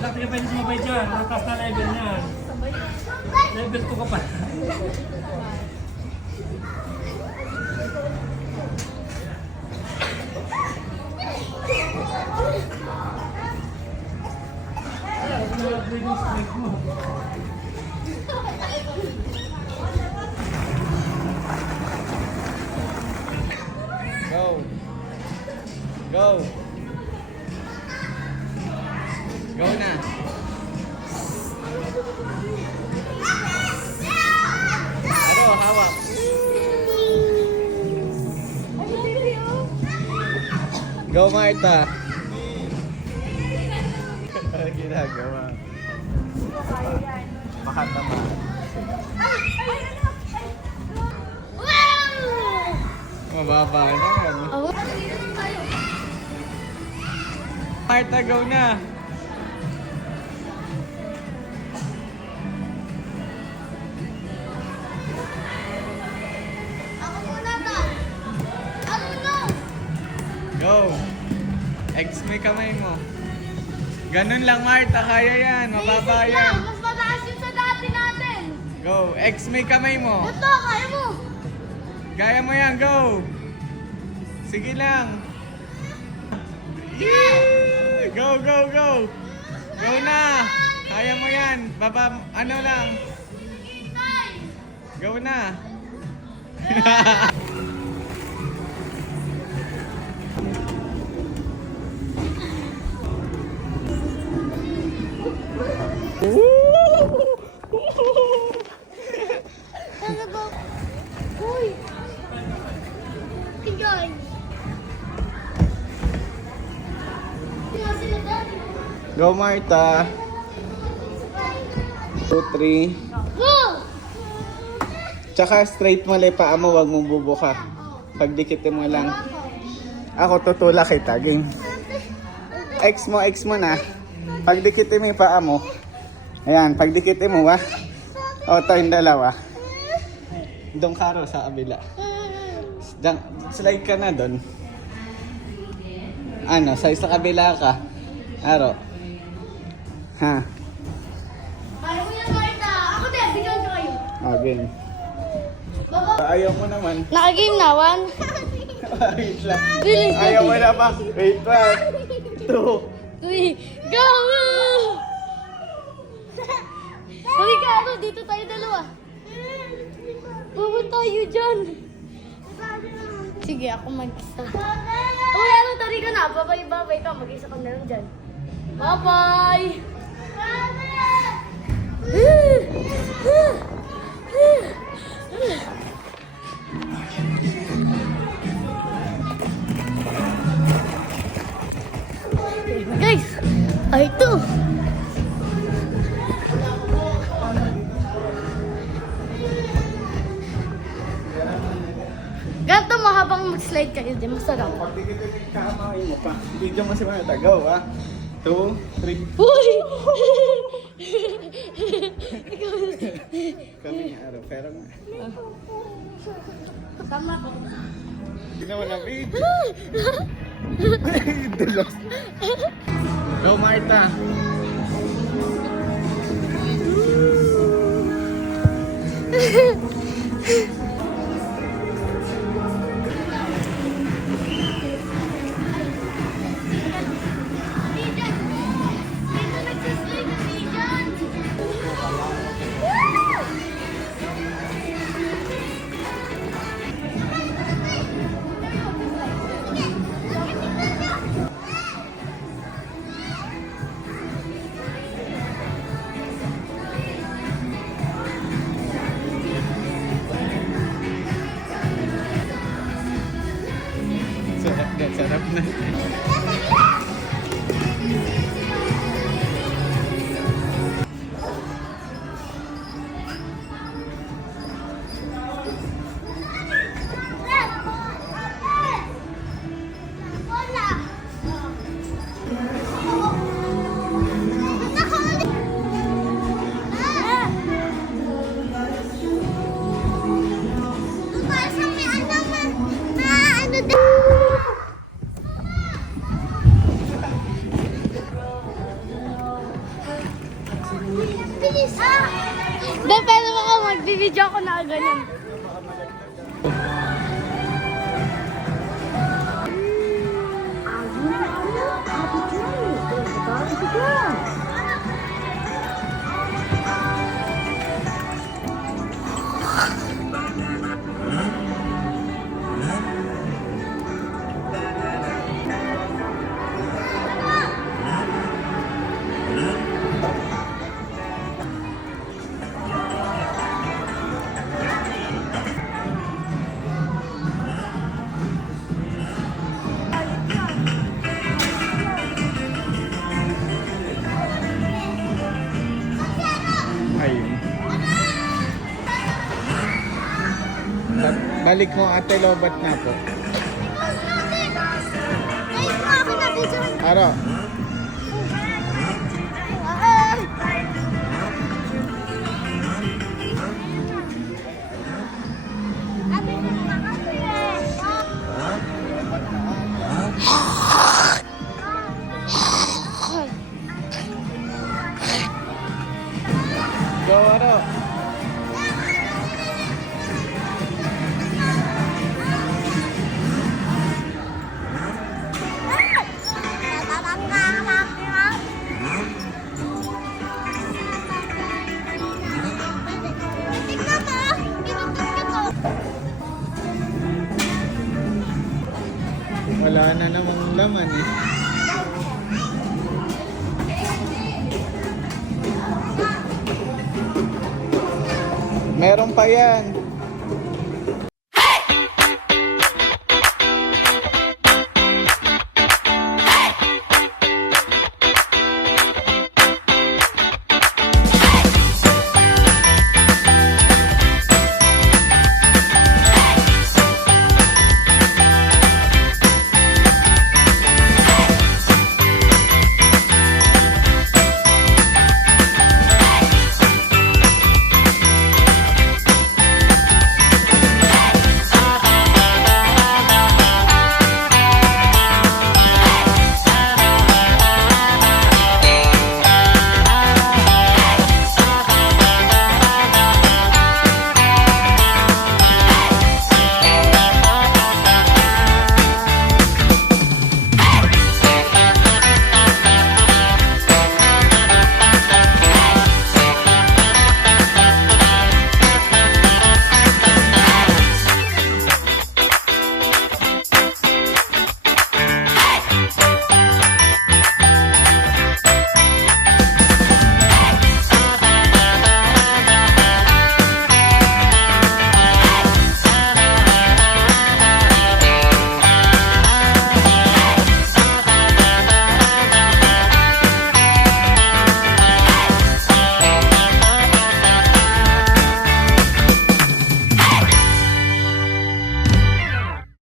Bakit ka pwede sumabay dyan? Natas na level niyan. Level 2 ka pa. Go. Go. Go na. Ano, hawak. Go, Marta. Ano ginagawa? Makatama. Mababa naman. Marta, go na. Go. X mo yung kamay mo. Ganun lang, Marta. Kaya yan. Mababa yan. Mas mataas yung sa dati natin. Go. X mo yung kamay mo. Ito, kaya mo. Gaya mo yan. Go. Sige lang. Yee! Go, go, go. Go na. Kaya mo yan. Baba, ano lang. Go na. Talaga. Uy. Enjoy. Tingnan sila dati. Go, Marta. 2, 3. Go! Tsaka straight mo lang paa mo. Huwag mong bubuka. Pagdikitin mo lang. Ako tutulak kita. Game. X mo na. Pagdikitin mo yung paa mo. Ayan, pagdikitin mo ha. O, ito yung dalawa. Doon karo sa kabila. Slide ka na doon. Ano, sa kabila ka. Aro. Ha. Kaya mo yan, Marta. Ako din, bigyan ko kayo. Okay. Baba. Ayaw mo naman. Naka-game na, 1. Wait lang. Bilis. Ayaw mo na pa. Wait lang. 2. 3. Go! Sabi ka, ano, dito tayo dalawa. Bawal tayo dyan. Sige, ako mag-isa. Uy, ano, tari ka na. Babay-babay ka. Mag-isa ka na lang dyan. Bye-bye! Guys, ay ito. Ganito mo habang mag-slide kayo, di masarap. Pagdikitin yung kamay mo pa. Video mo si Marta. Go ha. 2, 3. Uy! Kami nga araw. Pero nga. Sama ko. Hindi mo na video. Dulos. Go, Marta. bilis! Hindi, pero ako magbibideo ako na ganun. Ayun. Balik mo ate, lobat na po. Aro. Go, Aro. Wala na namang laman eh. Meron pa yan.